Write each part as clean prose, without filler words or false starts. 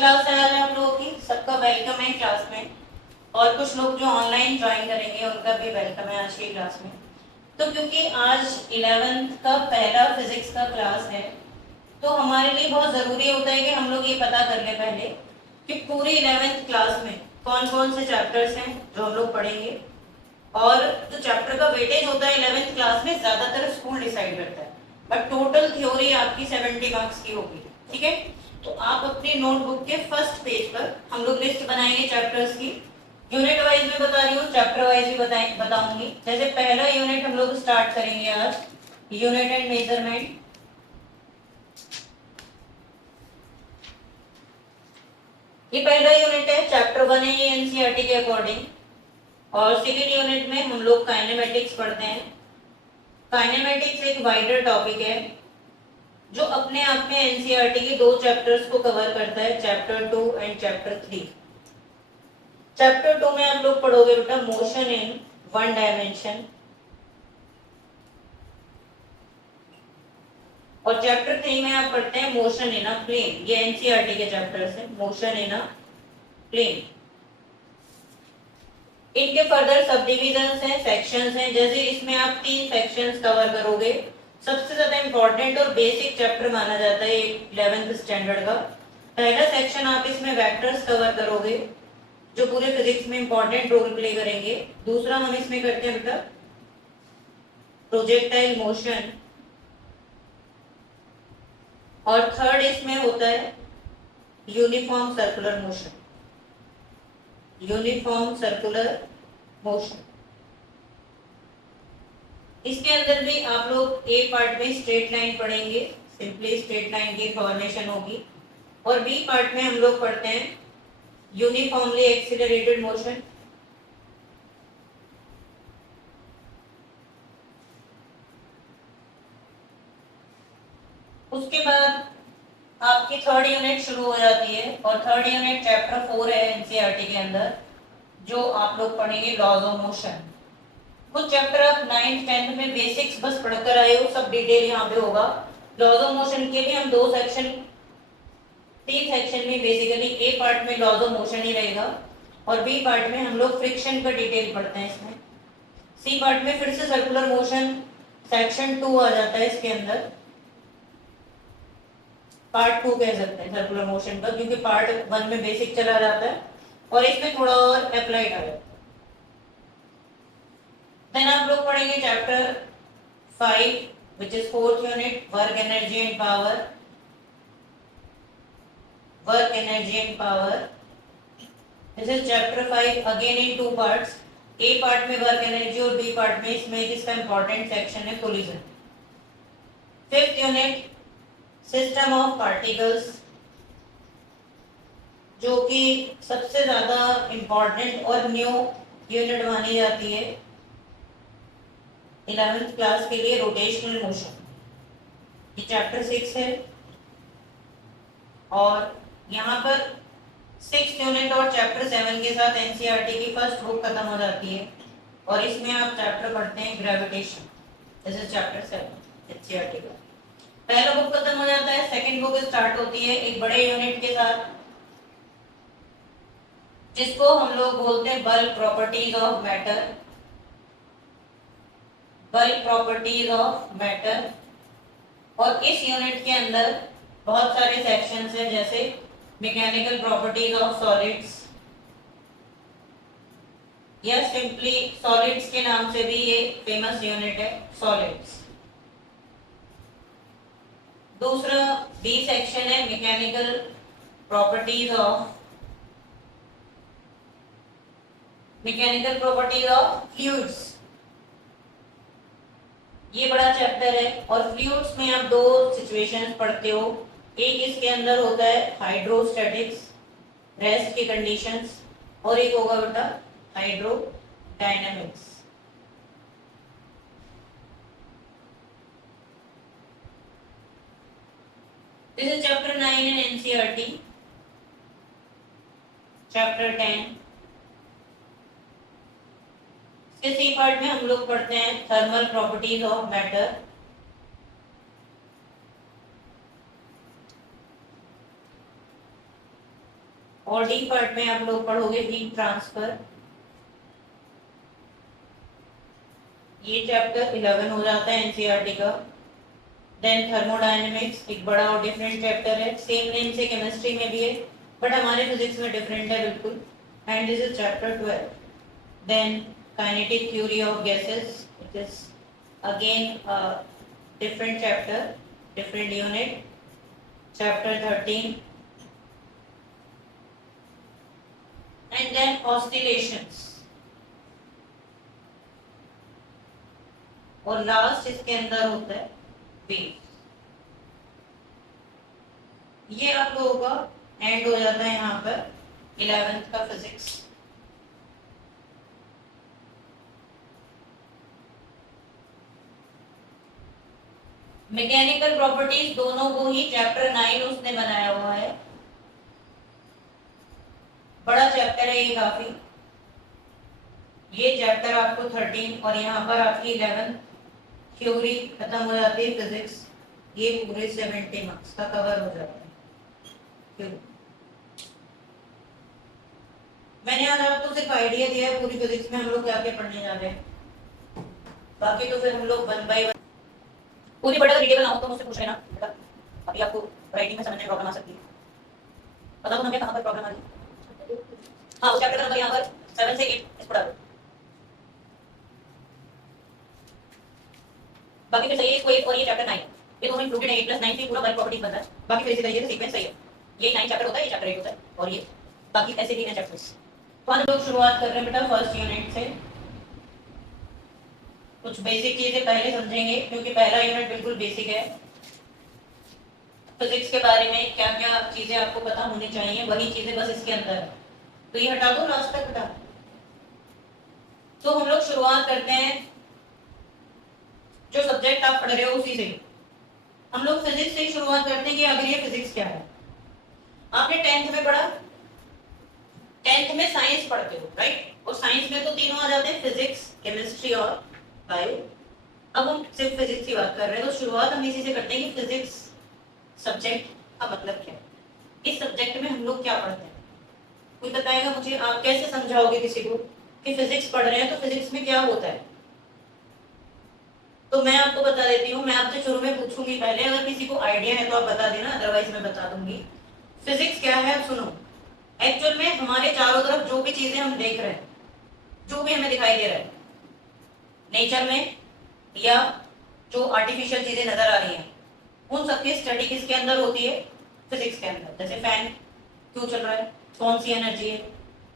Class है आज आप लोगों की। सबका वेलकम है क्लास में। और कुछ लोग जो ऑनलाइन ज्वाइन करेंगे उनका भी वेलकम है आज की क्लास में। तो क्योंकि आज 11th का पहला फिजिक्स का क्लास है, तो हमारे लिए बहुत ज़रूरी होता है कि हम लोग ये पता कर ले पहले कि पूरी 11th क्लास में कौन कौन से चैप्टर्स हैं जो हम लोग पढ़ेंगे। और जो चैप्टर का वेटेज होता है 11th क्लास में, ज़्यादातर स्कूल डिसाइड करता है, बट टोटल थ्योरी आपकी 70 मार्क्स की होगी। ठीक है, तो आप अपनी नोटबुक के फर्स्ट पेज पर हम लोग लिस्ट बनाएंगे चैप्टर्स की। यूनिट वाइज में बता रही हूँ, चैप्टर वाइज भी बताऊंगी। जैसे पहला यूनिट हम लोग स्टार्ट करेंगे आज, यूनिट एंड मेजरमेंट। ये पहला यूनिट है, चैप्टर 1 है ये एनसीईआरटी के अकॉर्डिंग। और सेकेंड यूनिट में हम लोग काइनेमेटिक्स पढ़ते हैं। काइनेमेटिक्स एक वाइडर टॉपिक है जो अपने आप में एनसीईआरटी के दो चैप्टर्स को कवर करता है, चैप्टर 2 एंड चैप्टर 3। चैप्टर 2 में आप लोग पढ़ोगे बेटा मोशन इन वन डायमेंशन, और चैप्टर 3 में आप पढ़ते हैं मोशन इन अ प्लेन। ये एनसीईआरटी के चैप्टर्स हैं, मोशन इन अ प्लेन। इनके फर्दर सब डिविजन्स हैं, सेक्शंस हैं। जैसे इसमें आप 3 सेक्शंस कवर करोगे। सबसे ज्यादा इंपॉर्टेंट और बेसिक चैप्टर माना जाता है 11th स्टैंडर्ड का। पहला सेक्शन आप इसमें वेक्टर्स कवर करोगे जो पूरे फिजिक्स में इंपॉर्टेंट रोल प्ले करेंगे। दूसरा हम इसमें करते हैं बेटा प्रोजेक्टाइल मोशन, और थर्ड इसमें होता है uniform circular motion. Uniform circular motion, इसके अंदर भी आप लोग ए पार्ट में स्ट्रेट लाइन पढ़ेंगे, सिंपली स्ट्रेट लाइन की फॉर्मेशन होगी। और बी पार्ट में हम लोग पढ़ते हैं यूनिफॉर्मली एक्सीलरेटेड मोशन। उसके बाद आपकी थर्ड यूनिट शुरू हो जाती है, और थर्ड यूनिट चैप्टर 4 है एनसीईआरटी के अंदर, जो आप लोग पढ़ेंगे लॉज ऑफ मोशन। कुछ चैप्टर आप 9th 10th में बेसिक्स बस पढ़कर आए हो, सब डिटेल यहाँ पे होगा। लॉज ऑफ मोशन के भी हम 2 सेक्शन, 3 सेक्शन में बेसिकली ए पार्ट में लॉज ऑफ मोशन ही रहेगा, और बी पार्ट में हम लोग फ्रिक्शन का डिटेल पढ़ते हैं इसमें। सी पार्ट में फिर से सर्कुलर मोशन सेक्शन 2 आ जाता है इसके अंदर, पार्ट 2 कह सकते हैं सर्कुलर मोशन का, क्योंकि पार्ट 1 में बेसिक चला जाता है और इसमें थोड़ा और अप्लाइड आ जाता है। देन आप लोग पढ़ेंगे chapter 5 which is fourth unit, work energy and power। work energy and power, this is chapter 5 again in 2 parts। A part में वर्क एनर्जी और बी पार्ट में इसमें इसका इंपॉर्टेंट सेक्शन है collision. Fifth unit system of particles, जो कि सबसे ज्यादा इंपॉर्टेंट और न्यू यूनिट मानी जाती है 11th क्लास के लिए, रोटेशनल मोशन। ये चैप्टर 6 है, और यहाँ पर 6th यूनिट और चैप्टर 7 के साथ एनसीईआरटी की फर्स्ट बुक खत्म हो जाती है, और इसमें आप चैप्टर पढ़ते हैं gravitation. This is chapter 7 NCERT का। पहला बुक खत्म हो जाता है, सेकंड बुक स्टार्ट होती है एक बड़े यूनिट के साथ, जिसको हम लोग बोलते हैं bulk properties of matter. Bulk properties of matter, और इस यूनिट के अंदर बहुत सारे सेक्शंस हैं, जैसे मैकेनिकल प्रॉपर्टीज ऑफ सॉलिड्स, या सिंपली सॉलिड्स के नाम से भी ये फेमस यूनिट है सॉलिड्स। दूसरा बी सेक्शन है मैकेनिकल प्रॉपर्टीज ऑफ फ्लूइड्स। ये बड़ा चैप्टर है, और फ्लूइड्स में आप 2 सिचुएशंस पढ़ते हो। एक इसके अंदर होता है हाइड्रोस्टैटिक्स, रेस्ट की कंडीशंस, और एक होगा बेटा hydrodynamics. This is chapter 9 in NCERT. Chapter 10 के सी पार्ट में हम लोग पढ़ते हैं थर्मल प्रॉपर्टीज ऑफ मैटर। और डी पार्ट में आप लोग पढ़ोगे हीट ट्रांसफर। ये चैप्टर 11 हो जाता है एनसीईआरटी का। देन थर्मोडायनेमिक्स एक बड़ा और डिफरेंट चैप्टर है, सेम नेम से केमिस्ट्री में भी है बट हमारे फिजिक्स में डिफरेंट है बिल्कुल, and this is chapter 12। Then kinetic theory of gases, it is again different chapter, different unit, chapter 13, and then oscillations, और लास्ट इसके अंदर होता है वेव। ये आप लोगों का एंड हो जाता है यहाँ पर 11th का फिजिक्स। मैकेनिकल प्रॉपर्टीज दोनों को ही चैप्टर 9 उसने बनाया हुआ है, बड़ा चैप्टर है ये काफी। ये चैप्टर आपको 13 और यहाँ पर आपकी 11 थ्योरी खत्म हो जाती है फिजिक्स, ये पूरे 70 मार्क्स का कवर हो जाता है। मैंने आज आपको सिर्फ आइडिया दिया है पूरी फिजिक्स में हम लोग क्या क्या पढ़ने जा रहे हैं, बाकी तो फिर हम लोग 1 बाय 1 पूरी पढ़कर रिलेटेबल ना हो तो मुझसे पूछ लेना बेटा, अभी आपको राइटिंग में समझने में प्रॉब्लम आ सकती है। पता हो हमें कहाँ पर प्रॉब्लम आ रही है? हाँ, उस चैप्टर नंबर यहाँ पर 7 से 8 इस पढ़ा दो, बाकी फिर सही है। इसको 8 और ये चैप्टर 9 ये दोनों इंक्लूडेड है, 8 + 9 से पूरा वर्क प्रॉपर्टीज बनता है। बाकी फिर इसी तरीके से सीक्वेंस सही है, ये 9 चैप्टर होता है, ये चैप्टर 8 होता है, और ये बाकी ऐसे 3 चैप्टर्स। तो हम लोग शुरुआत कर रहे हैं बेटा फर्स्ट यूनिट से। कुछ बेसिक चीजें पहले समझेंगे क्योंकि पहला यूनिट बिल्कुल बेसिक है। फिजिक्स के बारे में क्या क्या चीजें आपको पता होनी चाहिए, वही चीजें बस इसके अंदर है। तो ये हटा दो, लास्ट तक हटा। तो हम लोग शुरुआत करते हैं, जो सब्जेक्ट आप पढ़ रहे हो उसी से। हम लोग फिजिक्स से शुरुआत करते हैं कि आखिर ये फिजिक्स क्या है। आपने 10th में पढ़ा, 10th में साइंस पढ़ते हो राइट, और साइंस में तो तीनों आ जाते हैं, फिजिक्स, केमिस्ट्री और बायो। अब हम सिर्फ फिजिक्स की बात कर रहे हैं, तो शुरुआत हम इसी से करते हैं कि फिजिक्स सब्जेक्ट का मतलब क्या है, इस सब्जेक्ट में हम लोग क्या पढ़ते हैं। कोई बताएगा मुझे, आप कैसे समझाओगे किसी को कि फिजिक्स पढ़ रहे हैं तो फिजिक्स में क्या होता है? तो मैं आपको बता देती हूँ, मैं आपसे शुरू में पूछूंगी पहले, अगर किसी को आइडिया है तो आप बता देना, अदरवाइज मैं बता दूंगी। फिजिक्स क्या है सुनो। एक्चुअल में हमारे चारों तरफ जो भी चीजें हम देख रहे हैं, जो भी हमें दिखाई दे रहा है नेचर में या जो आर्टिफिशियल चीजें नजर आ रही हैं, उन सबकी स्टडी किसके अंदर होती है? फिजिक्स के अंदर। जैसे फैन क्यों चल रहा है, कौन सी एनर्जी है,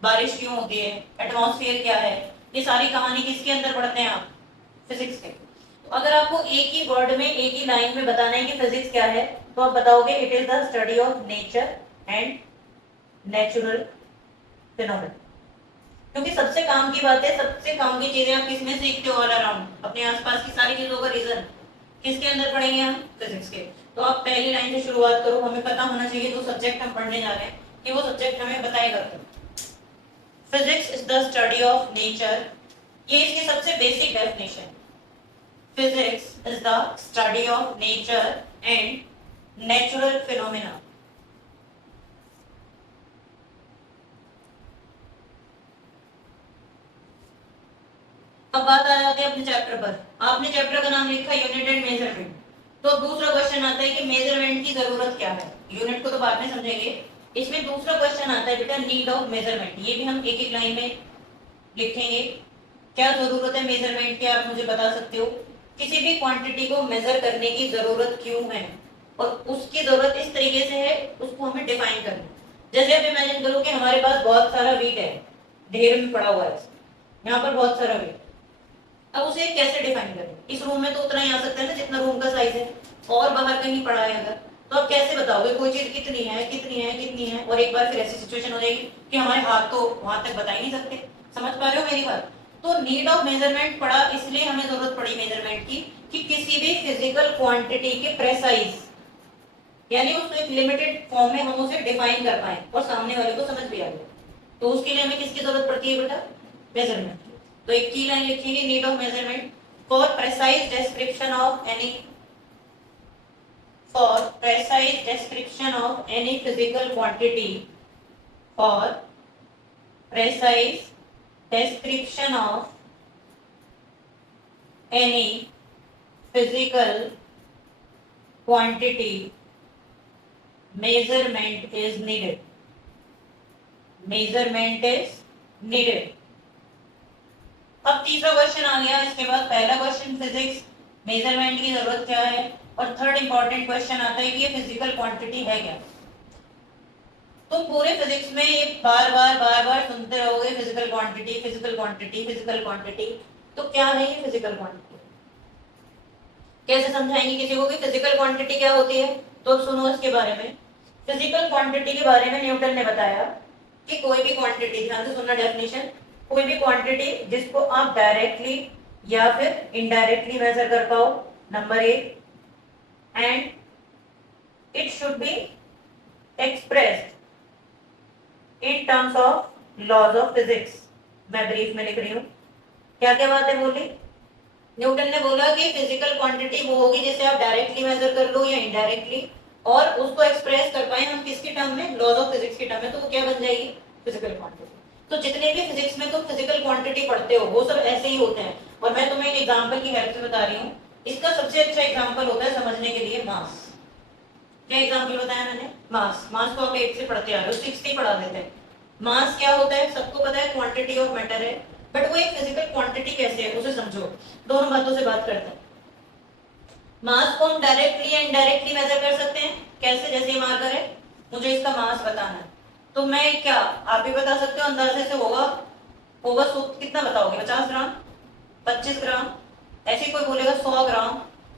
बारिश क्यों होती है, एटमॉस्फेयर क्या है, ये सारी कहानी किसके अंदर पढ़ते हैं आप? फिजिक्स के। तो अगर आपको एक ही वर्ड में एक ही लाइन में बताना है कि फिजिक्स क्या है, तो आप बताओगे it is the study of nature and natural phenomena. क्योंकि सबसे काम की बात है, सबसे काम की चीजें आप किसमें सीखते हो? ऑल अराउंड, अपने आसपास की सारी चीजों का रीजन किसके अंदर पढ़ेंगे हम? फिजिक्स के। तो आप पहली लाइन से शुरुआत करो, हमें पता होना चाहिए जो सब्जेक्ट हम पढ़ने जा रहे हैं कि वो सब्जेक्ट हमें बताएगा क्या। Physics is the study of nature, ये इसकी सबसे basic definition. Physics is the study of nature and natural phenomena. अब बात आ जाती है अपने चैप्टर पर। आपने चैप्टर का नाम लिखा यूनिट एंड मेजरमेंट, तो दूसरा क्वेश्चन आता है कि मेजरमेंट की जरूरत क्या है। यूनिट को तो बाद में समझेंगे, इसमें दूसरा क्वेश्चन आता है बेटा नीड ऑफ मेजरमेंट। ये भी हम एक एक लाइन में लिखेंगे, क्या जरूरत है मेजरमेंट की, आप मुझे बता सकते हो। किसी भी क्वांटिटी को मेजर करने की जरूरत क्यों है, और उसकी जरूरत इस तरीके से है, उसको हमें डिफाइन करना। जैसे आप इमेजिन करो कि हमारे पास बहुत सारा वीट है, ढेर में पड़ा हुआ है, यहाँ पर बहुत सारा वीट। अब उसे कैसे डिफाइन करें? इस रूम में तो उतना ही आ सकता है ना जितना रूम का साइज है, और बाहर कहीं पड़ा है अगर, तो आप कैसे बताओगे कोई चीज कितनी है, कितनी है, कितनी है? और एक बार फिर ऐसी सिचुएशन हो जाएगी कि हमारे हाथ तो वहां तक बता ही नहीं सकते। समझ पा रहे हो मेरी बात? तो नीड ऑफ मेजरमेंट पड़ा, इसलिए हमें जरूरत पड़ी मेजरमेंट की कि किसी भी फिजिकल क्वांटिटी के प्रेसाइज, यानी उसको एक लिमिटेड फॉर्म में हम उसे डिफाइन कर पाए और सामने वाले को समझ भी आ जाए। तो उसके लिए हमें किसकी जरूरत पड़ती है बेटा? मेजरमेंट। तो एक की लाइन लिखेंगे, need of measurement for precise description of any, for precise description of any physical quantity for precise description of any physical quantity measurement is needed. Measurement is needed. अब तीसरा क्वेश्चन आ गया. इसके बाद पहला क्वेश्चन फिजिक्स, मेजरमेंट की जरूरत क्या है, और थर्ड इंपॉर्टेंट क्वेश्चन आता है कि ये फिजिकल क्वांटिटी है क्या. तो पूरे फिजिक्स में ये बार बार सुनते रहोगे physical quantity, physical quantity, physical quantity. तो क्या है ये फिजिकल क्वांटिटी? कैसे समझाएंगे किसी को कि फिजिकल क्वांटिटी क्या होती है? तो अब सुनो इसके बारे में. फिजिकल क्वांटिटी के बारे में न्यूटन ने बताया कि कोई भी क्वांटिटी, ध्यान से सुनना डेफिनेशन, कोई भी क्वांटिटी जिसको आप डायरेक्टली या फिर इनडायरेक्टली मेजर कर पाओ, नंबर एक, and it should be expressed in terms of laws of physics. मैं ब्रीफ में लिख रही हूं. क्या क्या बातें बोली? न्यूटन ने बोला कि फिजिकल क्वांटिटी वो होगी जिसे आप डायरेक्टली मेजर कर लो या इनडायरेक्टली, और उसको एक्सप्रेस कर पाए हम किसके टर्म में? लॉज ऑफ फिजिक्स के टर्म में. तो वो क्या बन जाएगी? Physical quantity. तो जितने भी फिजिक्स में तुम फिजिकल क्वांटिटी पढ़ते हो वो सब ऐसे ही होते हैं. और मैं तुम्हें एक एग्जांपल की हेल्प से बता रही हूँ. इसका सबसे अच्छा एग्जांपल होता है समझने के लिए मास. क्या एग्जांपल बताया मैंने? मास. मास को आप 8 से पढ़ते आ रहे हो, 6 से पढ़ा देते हैं. मास क्या होता है सबको पता है, क्वांटिटी ऑफ मैटर है. बट वो एक फिजिकल क्वांटिटी कैसे है उसे समझो. दोनों बातों से बात करते हैं. मास को हम डायरेक्टली या इनडायरेक्टली मेजर कर सकते हैं. कैसे? जैसे ये मार्कर है, मुझे इसका मास बताना है, तो मैं क्या, आप भी बता सकते हो अंदाजे से, होगा कितना बताओगे? 50 ग्राम, 25 ग्राम, ऐसे कोई बोलेगा 100 ग्राम,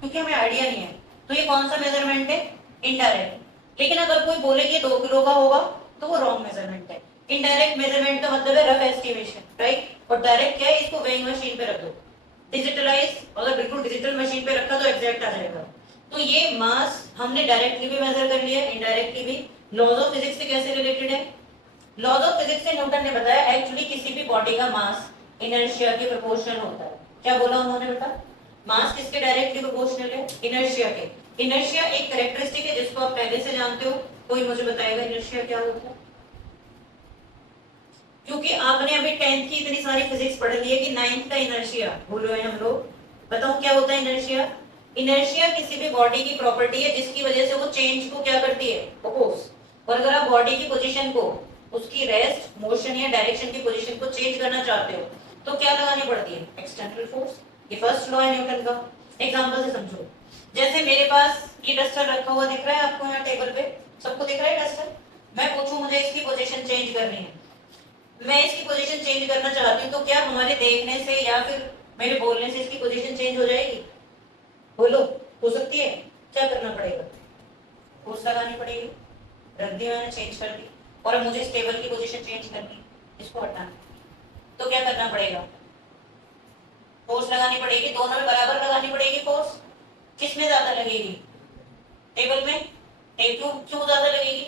क्योंकि हमें आइडिया नहीं है. तो ये कौन सा मेजरमेंट है? इनडायरेक्ट. लेकिन अगर कोई बोले कि 2 किलो का होगा तो वो रॉन्ग मेजरमेंट है. इनडायरेक्ट मेजरमेंट का मतलब है रफ एस्टिमेशन, राइट. और डायरेक्ट क्या है? इसको वेइंग मशीन पे रख दो, डिजिटलाइज, अगर बिल्कुल डिजिटल मशीन पे रखा तो एग्जैक्ट आ जाएगा. तो ये मास हमने डायरेक्टली भी मेजर कर लिया, इनडायरेक्टली भी. लॉज ऑफ फिजिक्स से कैसे रिलेटेड है? लॉज ऑफ फिजिक्स से न्यूटन ने बताया एक्चुअली किसी भी बॉडी का मास इनर्शिया के प्रोपोर्शनल होता है. क्या बोला उन्होंने बेटा? मास किसके डायरेक्टली प्रोपोर्शनल है? इनर्शिया के. इनर्शिया एक कैरेक्टरिस्टिक है जिसको आप पहले से जानते हो. कोई मुझे बताएगा इनर्शिया क्या होता है? क्योंकि आपने अभी 10th की इतनी सारी फिजिक्स पढ़ ली है कि 9th का इनर्शिया भूलो है हम लोग. बताओ क्या होता है इनर्शिया? इनर्शिया किसी भी बॉडी की प्रॉपर्टी है जिसकी वजह से वो चेंज को क्या करती है? अपोज. और अगर आप बॉडी की पोजीशन को, उसकी रेस्ट, मोशन या डायरेक्शन की पोजीशन को चेंज करना चाहते हो तो क्या लगानी पड़ती है? External force. ये फर्स्ट लॉ है न्यूटन का. एग्जांपल से समझो. जैसे मेरे पास ये डस्टर रखा हुआ दिख रहा है आपको यहाँ टेबल पे, सबको दिख रहा है डस्टर. मैं पूछूं मुझे इसकी पोजीशन चेंज करनी है, मैं इसकी पोजीशन चेंज करना चाहती हूँ, तो क्या हमारे देखने से या फिर मेरे बोलने से इसकी पोजीशन चेंज हो जाएगी? बोलो, हो सकती है? क्या करना पड़ेगा? फोर्स लगानी पड़ेगी. रख दी मैंने, चेंज कर दी. और अब मुझे इस टेबल की पोजीशन चेंज करनी, इसको हटाना, तो क्या करना पड़ेगा? फोर्स लगानी पड़ेगी. दोनों में बराबर लगानी पड़ेगी फोर्स. किस में ज्यादा लगेगी? टेबल में. क्यों क्यों ज्यादा लगेगी?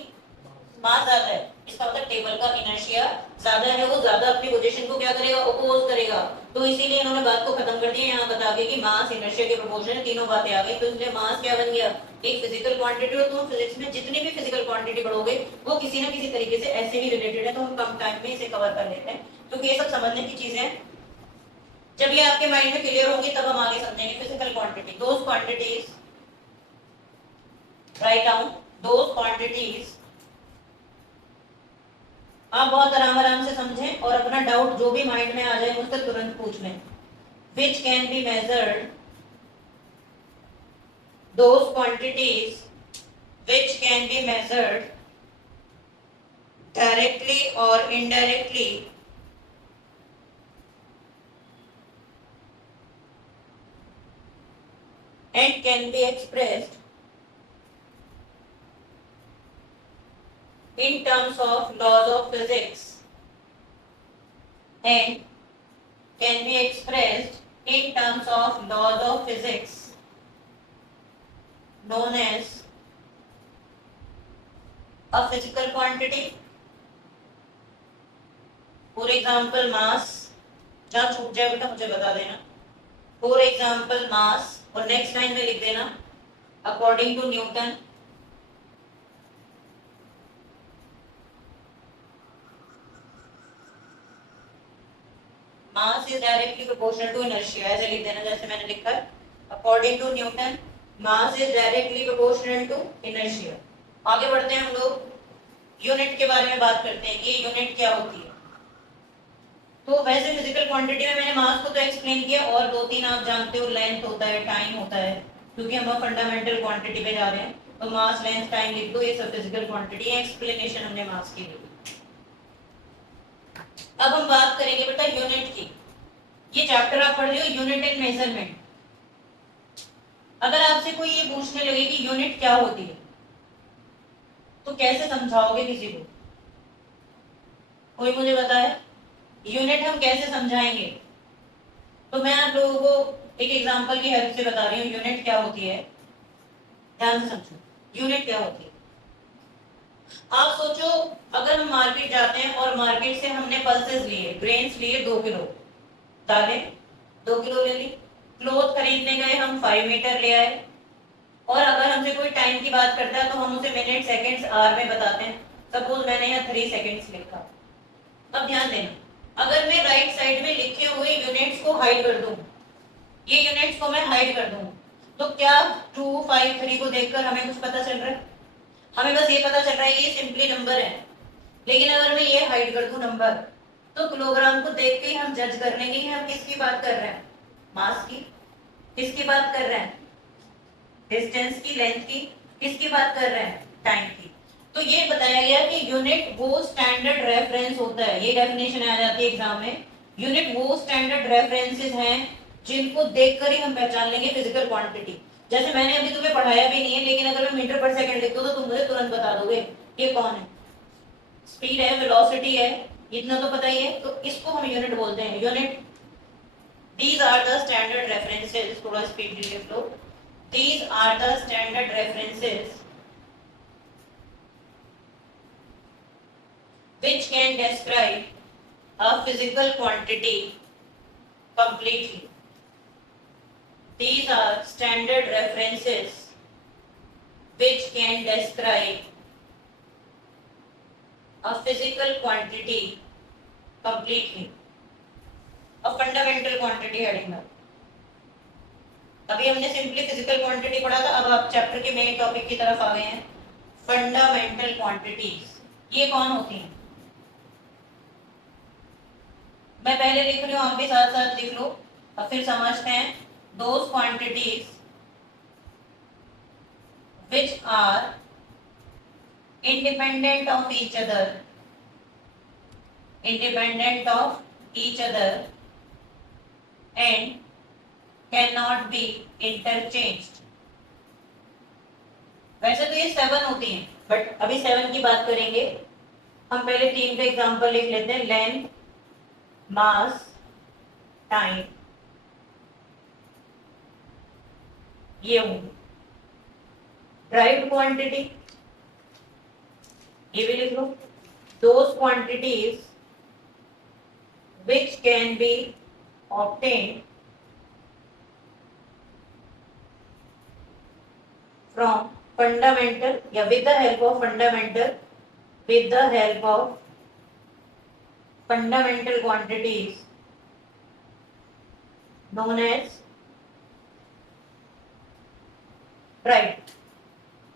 मास ज्यादा है, इसका मतलब टेबल का इनर्शिया ज्यादा है, वो ज्यादा अपनी पोजीशन को क्या करेगा? अपोज करेगा. तो इसीलिए इन्होंने बात को खत्म कर दिया यहाँ बता के कि मास इनर्शिया के प्रोपोर्शनल. तीनों बातें आ गई. तो इसलिए मास क्या बन गया? एक फिजिकल क्वांटिटी. और तुम फिजिक्स में जितनी भी फिजिकल क्वांटिटी पढ़ोगे वो किसी ना किसी तरीके से ऐसे ही रिलेटेड है. तो हम कम टाइम में इसे कवर कर लेते हैं क्योंकि ये सब समझने की चीजें हैं. जब ये आपके माइंड में क्लियर होगी तब हम आगे समझेंगे physical quantity. Those quantities, write down those quantities. आप बहुत आराम से समझें और अपना डाउट जो भी माइंड में आ जाए मुझसे तुरंत पूछ लें. विच can be measured, those quantities which can be measured directly or indirectly and can be expressed in terms of laws of physics and can be expressed in terms of laws of physics known as a physical quantity. For example mass. जहाँ छूट जाए बेटा मुझे बता देना. For example mass, और next line में लिख देना according to Newton mass is directly proportional to inertia, ऐसे लिख देना जैसे मैंने लिखा है, according to Newton mass is directly proportional to inertia. आगे बढ़ते हैं हम लोग यूनिट के बारे में बात करते हैं, ये यूनिट क्या होती है। तो वैसे फिजिकल क्वांटिटी में मैंने मास को तो एक्सप्लेन किया, और दो तीन आप जानते हो, लेंथ होता है, टाइम होता है, क्योंकि हम फंडामेंटल क्वांटिटी पे जा रहे हैं, तो मास लेंथ टाइम लिख दो, ये सब फिजिकल क्वांटिटी है, एक्सप्लेनेशन हमने मास की ली। अब हम बात करेंगे बेटा यूनिट की। ये चैप्टर आप पढ़ रहे हो यूनिट एंड मेजरमेंट। अगर आपसे कोई ये पूछने लगे कि यूनिट क्या होती है, तो कैसे समझाओगे किसी को? कोई मुझे बताए यूनिट हम कैसे समझाएंगे? तो मैं आप लोगों को एक एग्जांपल की हेल्प से बता रही हूँ यूनिट क्या होती है। ध्यान से समझो यूनिट क्या होती है। आप सोचो अगर हम मार्केट जाते हैं और मार्केट से हमने पल्सेस लिए, ग्रेन्स लिए 2 किलो, दालें 2 किलो ले ली, क्लोथ खरीदने गए हम 5 मीटर ले आए, और अगर हमसे कोई टाइम की बात करता है तो हम उसे मिनट सेकंड्स आवर में बताते हैं। सपोज मैंने यहाँ 3 सेकंड्स लिखा। अब ध्यान देना, अगर मैं राइट साइड में लिखे हुए यूनिट्स को हाइड कर दूं, ये यूनिट्स को मैं हाइड कर दूं, तो क्या 2, 5, 3 को देखकर हमें कुछ पता चल रहा है? हमें बस ये पता चल रहा है ये सिंपली नंबर है। लेकिन अगर मैं ये हाइड कर दूं नंबर, तो किलोग्राम को देख के ही हम जज कर लेंगे कि हम किसकी बात कर रहे हैं, मास की, किसकी बात कर रहे हैं, डिस्टेंस की, लेंथ की, किसकी बात कर रहे हैं, टाइम की। तो ये बताया गया कि यूनिट वो स्टैंडर्ड रेफरेंस होता है, ये डेफिनेशन आ जाती है एग्जाम में। यूनिट वो स्टैंडर्ड रेफरेंसेस हैं जिनको देखकर ही हम पहचान लेंगे फिजिकल क्वांटिटी। जैसे मैंने अभी तुम्हें पढ़ाया भी नहीं है, लेकिन अगर मैं मीटर पर सेकंड लिख दूं तो तुम मुझे तुरंत बता दोगे ये कौन है, स्पीड है, वेलोसिटी है, इतना तो पता ही है, तो इसको हम यूनिट बोलते हैं। Unit, these are the standard references, थोड़ा स्पीड लिख लो, these are the standard references which can describe a physical quantity completely. These are standard references which can describe a physical quantity completely. A fundamental quantity heading में अभी हमने simply physical quantity पढ़ा था, अब आप chapter के main topic की तरफ आ गए हैं, फंडामेंटल क्वांटिटीज। ये कौन होती हैं? मैं पहले लिख रही हूँ, आप भी साथ साथ लिख लो, और फिर समझते हैं। Those quantities which are independent of each other, independent of each other and can not be interchanged. वैसे तो ये 7 होती हैं, बट अभी 7 की बात करेंगे। हम पहले 3 का एग्जांपल लिख लेते हैं, लेंथ, मास, टाइम, ये होंगे। ड्राइव्ड क्वांटिटी ये भी लिख लो, those quantities which can be obtained from fundamental या with the help of fundamental, with the help of fundamental quantities known as right,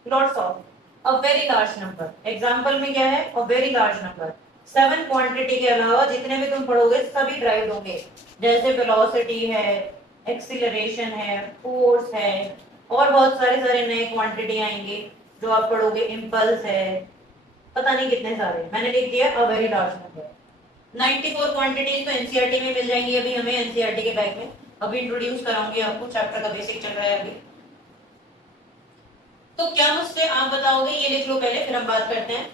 lots of a very large number। Example में क्या है, a very large number। 7 quantity के अलावा जितने भी तुम पढ़ोगे सभी ड्राइव होंगे, जैसे वेलोसिटी है, एक्सीलरेशन है, फोर्स है, और बहुत सारे नए क्वांटिटी आएंगे जो आप पढ़ोगे, इम्पल्स है, पता नहीं कितने सारे, मैंने लिख दिया a very large number. 94 quantities तो एनसीईआरटी में मिल जाएंगी अभी हमें, एनसीईआरटी के बैग में अभी इंट्रोड्यूस कराऊंगी आपको, चैप्टर का बेसिक चल रहा है अभी। तो क्या मुझसे आप बताओगे, ये लिख लो पहले, फिर हम बात करते हैं।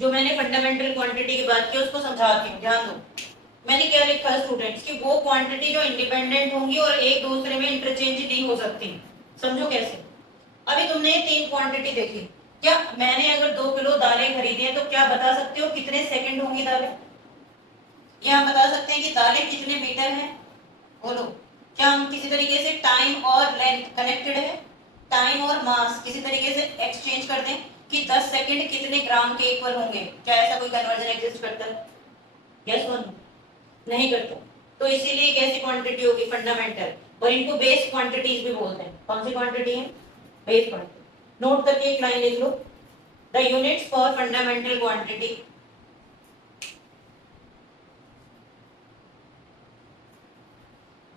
जो मैंने फंडामेंटल क्वांटिटी की बात की उसको समझाती हूँ, ध्यान दो। मैंने क्या लिखा है स्टूडेंट्स कि वो क्वांटिटी जो इंडिपेंडेंट होंगी और एक दूसरे में इंटरचेंज नहीं हो सकती। समझो कैसे। अभी तुमने 3 क्वांटिटी देखी, क्या मैंने अगर 2 किलो दालें खरीदी हैं तो क्या बता सकते हो कितने सेकंड होंगी दालें? क्या हम बता सकते हैं कि दालें कितने मीटर हैं? बोलो। क्या हम किसी तरीके से टाइम और लेंथ कनेक्टेड है, टाइम और मास किसी तरीके से एक्सचेंज कर दें कि 10 सेकंड कितने ग्राम के इक्वल होंगे? क्या ऐसा कोई कन्वर्जन एग्जिस्ट करता है? यस और नो? नहीं करते। तो इसीलिए एक ऐसी क्वांटिटी होगी फंडामेंटल, और इनको बेस क्वांटिटीज भी बोलते हैं। कौन सी क्वांटिटी है? Base quantity. नोट करके एक लाइन लिख लो, the units for fundamental quantity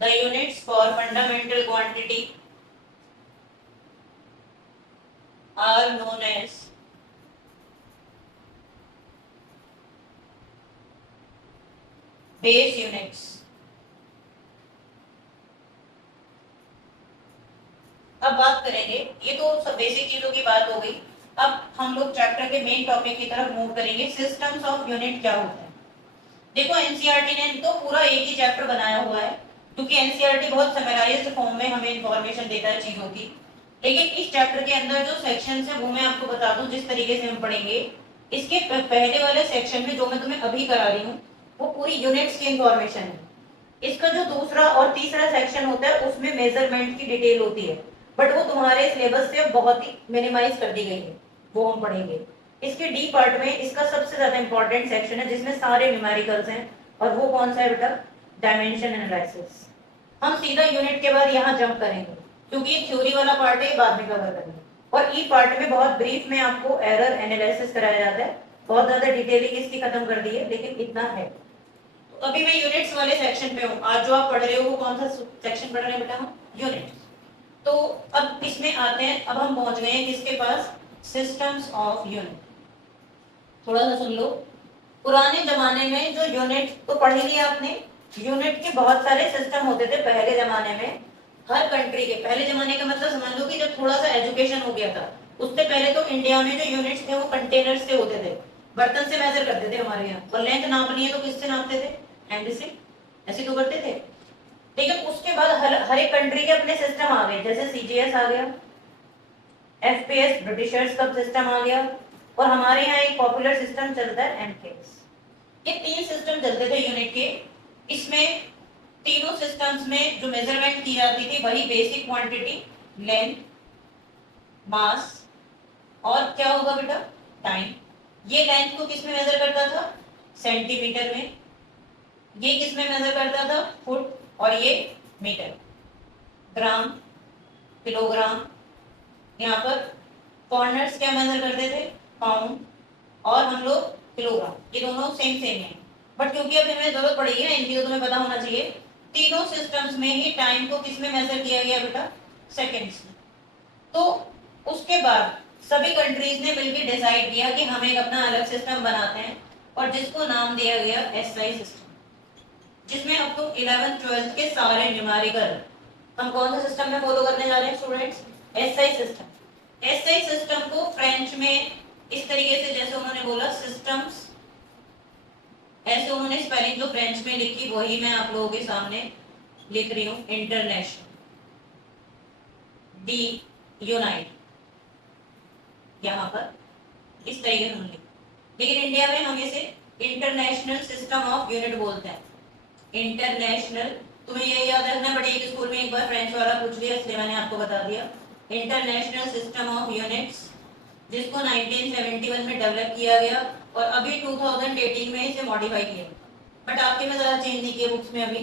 the units for fundamental quantity are known as base units। अब बात करेंगे, ये तो सब बेसिक चीजों की बात हो गई। अब हम लोग चैप्टर के मेन टॉपिक की तरफ मूव करेंगे, सिस्टम्स ऑफ यूनिट क्या होता है। देखो एनसीईआरटी ने तो पूरा एक ही चैप्टर बनाया हुआ है, क्योंकि एनसीईआरटी बहुत समराइज्ड फॉर्म में हमें इंफॉर्मेशन देता है चीजों की। लेकिन इस चैप्टर के अंदर जो सेक्शंस है वो मैं आपको बता दूं जिस तरीके से हम पढ़ेंगे। इसके पहले वाले सेक्शन में जो मैं तुम्हें अभी करा रही हूँ वो पूरी यूनिट्स की इंफॉर्मेशन है। इसका जो दूसरा और तीसरा सेक्शन होता है उसमें मेजरमेंट की डिटेल होती है, बट वो तुम्हारे सिलेबस से बहुत ही मिनिमाइज कर दी गई है, वो हम पढ़ेंगे। इसके डी पार्ट में इसका सबसे ज्यादा इंपॉर्टेंट सेक्शन है जिसमें सारे न्यूमेरिकल्स हैं, और वो कौन सा है बेटा? Dimension analysis. हम सीधा यूनिट के बाद यहाँ जंप करेंगे, क्योंकि ये थ्योरी वाला पार्ट है, बाद में कवर करेंगे। और ई पार्ट में बहुत ब्रीफ में आपको एरर एनालिसिस कराया जाता है, बहुत ज्यादा डिटेलिंग इसकी खत्म कर दी है, लेकिन इतना है। तो अभी मैं यूनिट्स वाले सेक्शन पे हूँ। आज जो आप पढ़ रहे हो वो कौन सा सेक्शन पढ़ रहे हैं बेटा? हम यूनिट्स। तो अब इसमें आते हैं, अब हम पहुंच गए हैं किसके पास? Systems of unit. थोड़ा सा सुन लो। पुराने जमाने में जो यूनिट तो पढ़ ही लिया आपने, यूनिट के बहुत सारे सिस्टम होते थे पहले जमाने में। हर कंट्री के, पहले जमाने का मतलब समझ लो कि जब थोड़ा सा एजुकेशन हो गया था, उससे पहले तो इंडिया में जो यूनिट्स थे वो कंटेनर्स से होते थे, बर्तन से मेजर करते थे हमारे यहाँ। और लेंथ नापनी है तो किससे नापते थे? हैंड से, ऐसे तो करते थे। लेकिन उसके बाद हर एक कंट्री के अपने सिस्टम आ गए, जैसे सीजीएस आ गया, एफपीएस ब्रिटिशर्स का सिस्टम आ गया, और हमारे यहाँ एक पॉपुलर सिस्टम चलता है एमकेएस। ये तीन सिस्टम चलते थे यूनिट के। इसमें तीनों सिस्टम्स में जो मेजरमेंट की जाती थी वही बेसिक क्वांटिटी, लेंथ, मास, और क्या होगा बेटा? टाइम। ये लेंथ को किस में मेजर करता था? सेंटीमीटर में। ये किस में मेजर करता था? फुट। और ये मीटर, ग्राम, किलोग्राम। यहाँ पर कॉर्नर्स क्या मेजर करते थे? पाउंड। और हम लोग किलोग्राम। ये दोनों सेम सेम है, बट क्योंकि अब हमें जरूरत पड़ेगी ना इनकी, तो तुम्हें पता होना चाहिए। तीनों सिस्टम्स में ही टाइम को किस में मेजर किया गया बेटा? सेकेंड्स में। तो उसके बाद सभी कंट्रीज ने मिलकर डिसाइड किया कि हम एक अपना अलग सिस्टम बनाते हैं, और जिसको नाम दिया गया एसआई सिस्टम, जिसमें अब तो 11th 12th के सारे न्यूमेरिकल हम कौन सा सिस्टम में फॉलो करने जा रहे हैं students? SI system. SI system को फ्रेंच में इस तरीके से, जैसे उन्होंने बोला सिस्टम्स, ऐसे उन्होंने स्पेलिंग जो फ्रेंच में लिखी वही मैं आप लोगों के सामने लिख रही हूँ। इंटरनेशनल, डी यूनाइट, यहाँ पर इस तरीके से लिखा। लेकिन इंडिया में हम इसे इंटरनेशनल सिस्टम ऑफ यूनिट बोलते हैं। इंटरनेशनल, तुम्हें ये याद रखना पड़ेगा, स्कूल में एक बार फ्रेंच वाला पूछ लिया इसलिए मैंने आपको बता दिया। इंटरनेशनल सिस्टम ऑफ यूनिट्स, जिसको 1971 में डेवलप किया गया, और अभी 2018 में इसे मॉडिफाई किया, बट आपके में ज़्यादा चेंज नहीं किया बुक्स में। अभी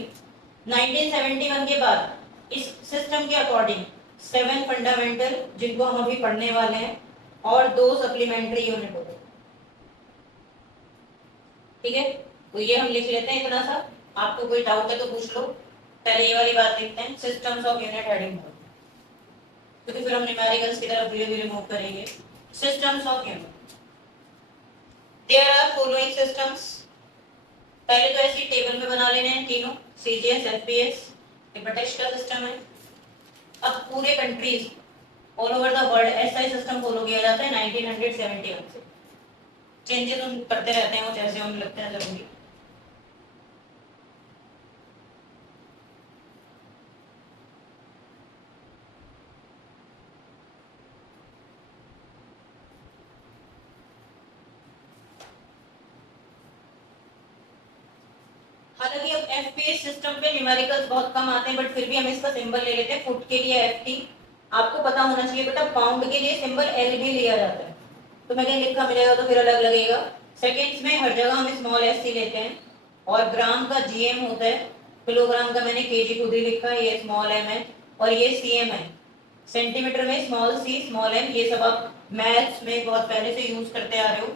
1971 के बाद इस सिस्टम के अकॉर्डिंग 7 फंडामेंटल, जिनको हम अभी पढ़ने वाले हैं, और 2 सप्लीमेंट्री यूनिट हो गए। ठीक है, तो ये हम लिख लेते हैं इतना सा। आपको कोई डाउट है तो पूछ लो। पहले ये वाली बात लिखते हैं, सिस्टम्स ऑफ यूनिट हेडिंग, क्योंकि फिर हम न्यूमेरिकल्स की तरफ धीरे धीरे मूव करेंगे। Systems of unit, there are following systems. पहले तो ऐसी टेबल में बना लेने हैं तीनों, सीजीएस, एफपीएस, ये ब्रिटिश का सिस्टम है। अब पूरे countries all over the world SI system follow किया जाता है 1971 से। चेंजेस हम करते रहते हैं, वो जैसे हमें लगते हैं जरूरी। हालांकि अब एफपीएस सिस्टम पे न्यूमेरिकल्स बहुत कम आते हैं, बट फिर भी हम इसका सिंबल ले लेते हैं। फुट के लिए एफटी, आपको पता होना चाहिए बेटा। पाउंड के लिए सिंबल एल भी लिया जाता है, तो मैं कहीं लिखा मिलेगा तो फिर अलग लगेगा। सेकेंड्स में हर जगह हम स्मॉल एस सी लेते हैं, और ग्राम का जीएम होता है, किलोग्राम का मैंने केजी खुद ही लिखा है, ये स्मॉल एम है, और ये सीएम है, सेंटीमीटर में स्मॉल सी स्मॉल एम। ये सब आप मैथ्स में बहुत पहले से यूज करते आ रहे हो,